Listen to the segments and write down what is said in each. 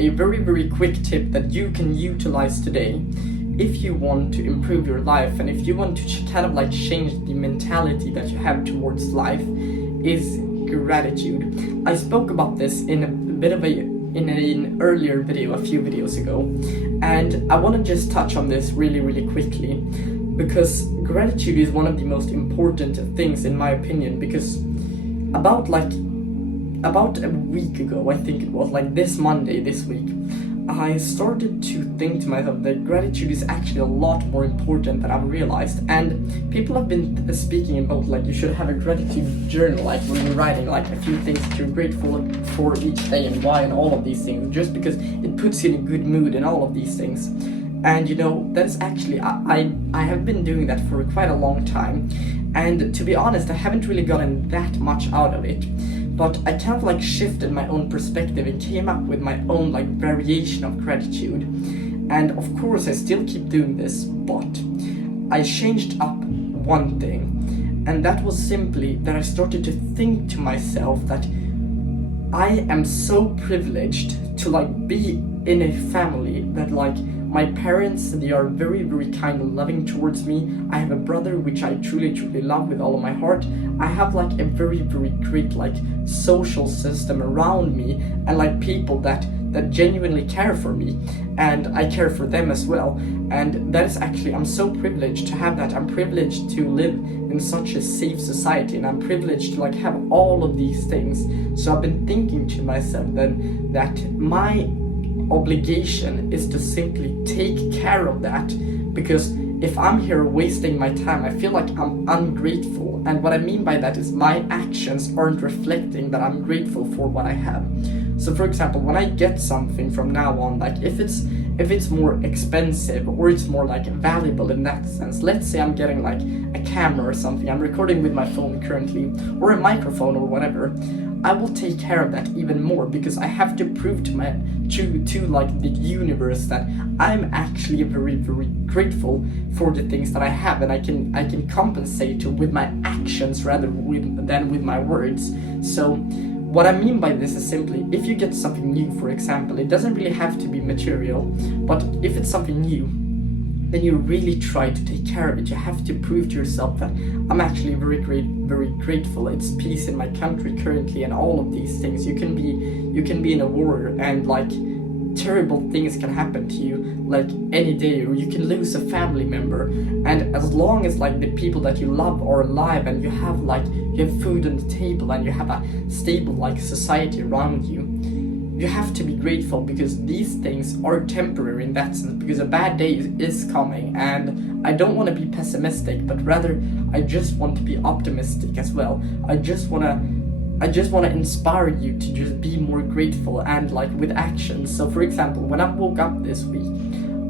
a very quick tip that you can utilize today if you want to improve your life and if you want to kind of like change the mentality that you have towards life is gratitude. I spoke about this in an earlier video, a few videos ago, and I want to just touch on this really quickly, because gratitude is one of the most important things in my opinion. Because about a week ago, I think it was, like this Monday this week, I started to think to myself that gratitude is actually a lot more important than I've realized. And people have been speaking about like you should have a gratitude journal, like where you're writing like a few things that you're grateful for each day and why and all of these things, just because it puts you in a good mood and all of these things. And you know, that is actually, I have been doing that for quite a long time, and to be honest, I haven't really gotten that much out of it. But I kind of like shifted my own perspective and came up with my own like variation of gratitude. And of course I still keep doing this, but I changed up one thing, and that was simply that I started to think to myself that I am so privileged to like be in a family that like my parents, they are very kind and loving towards me. I have a brother which I truly love with all of my heart. I have like a very great like social system around me, and like people that genuinely care for me, and I care for them as well. And that is actually, I'm so privileged to have that. I'm privileged to live in such a safe society, and I'm privileged to like have all of these things. So I've been thinking to myself then that my obligation is to simply take care of that, because if I'm here wasting my time, I feel like I'm ungrateful. And what I mean by that is my actions aren't reflecting that I'm grateful for what I have. So for example, when I get something from now on, like if it's more expensive or it's more like valuable in that sense, let's say I'm getting like a camera or something, I'm recording with my phone currently, or a microphone or whatever, I will take care of that even more, because I have to prove to like the universe that I'm actually very grateful for the things that I have, and I can compensate with my actions rather than with my words. So what I mean by this is simply, if you get something new, for example, it doesn't really have to be material, but if it's something new, then you really try to take care of it. You have to prove to yourself that I'm actually very grateful. It's peace in my country currently, and all of these things. You can be in a war, and like terrible things can happen to you like any day, or you can lose a family member, and as long as like the people that you love are alive, and you have food on the table, and you have a stable like society around you, you have to be grateful, because these things are temporary in that sense, because a bad day is coming. And I don't want to be pessimistic, but rather I just want to be optimistic as well. I just want to inspire you to just be more grateful, and like with actions. So for example, when I woke up this week,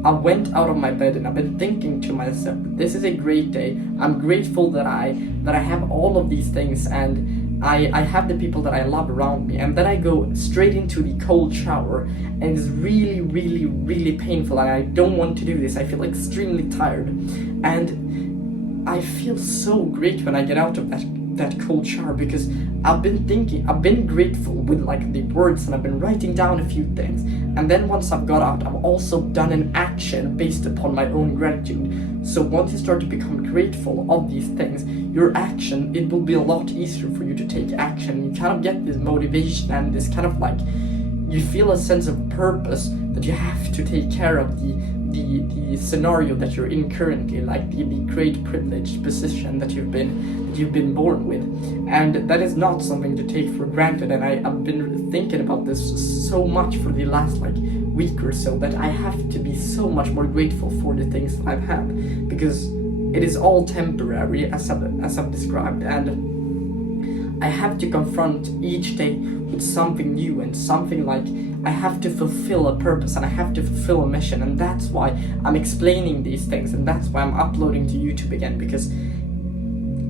I went out of my bed and I've been thinking to myself, this is a great day. I'm grateful that I have all of these things, and I have the people that I love around me. And then I go straight into the cold shower, and it's really painful, and I don't want to do this. I feel extremely tired, and I feel so great when I get out of that cold shower, because I've been grateful with like the words, and I've been writing down a few things, and then once I've got out, I've also done an action based upon my own gratitude. So once you start to become grateful of these things, your action, it will be a lot easier for you to take action. You kind of get this motivation, and this kind of like, you feel a sense of purpose that you have to take care of the scenario that you're in currently, like the great privileged position that you've been born with. And that is not something to take for granted. And I've been thinking about this so much for the last like week or so, that I have to be so much more grateful for the things that I've had, because it is all temporary, as I've described, and I have to confront each day with something new, and something like I have to fulfill a purpose, and I have to fulfill a mission. And that's why I'm explaining these things, and that's why I'm uploading to YouTube again, because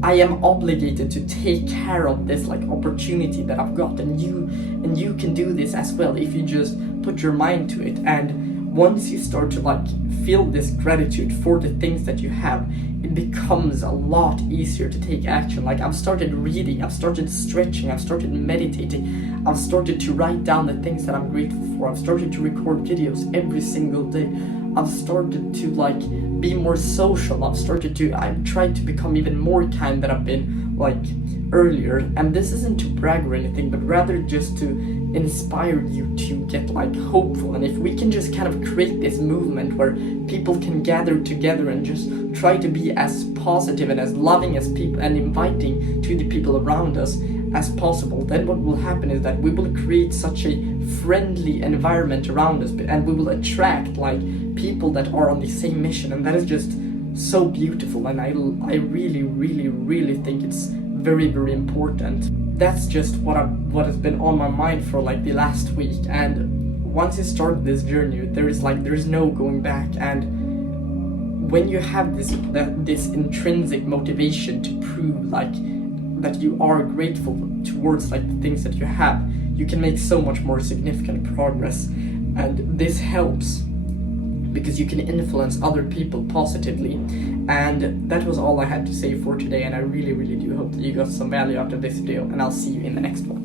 I am obligated to take care of this like opportunity that I've got, and you can do this as well if you just put your mind to it. And once you start to like feel this gratitude for the things that you have, it becomes a lot easier to take action. Like, I've started reading, I've started stretching, I've started meditating, I've started to write down the things that I'm grateful for, I've started to record videos every single day, I've started to like be more social, I've tried to become even more kind than I've been like earlier. And this isn't to brag or anything, but rather just to inspire you to get like hopeful. And if we can just kind of create this movement where people can gather together and just try to be as positive and as loving as people and inviting to the people around us as possible, then what will happen is that we will create such a friendly environment around us, and we will attract like people that are on the same mission. And that is just so beautiful, and I really, really, really think it's very, very important. That's just what has been on my mind for like the last week. And once you start this journey, there is no going back. And when you have this intrinsic motivation to prove like that you are grateful towards like the things that you have, you can make so much more significant progress. And this helps because you can influence other people positively. And that was all I had to say for today, and I really, really do hope that you got some value out of this video, and I'll see you in the next one.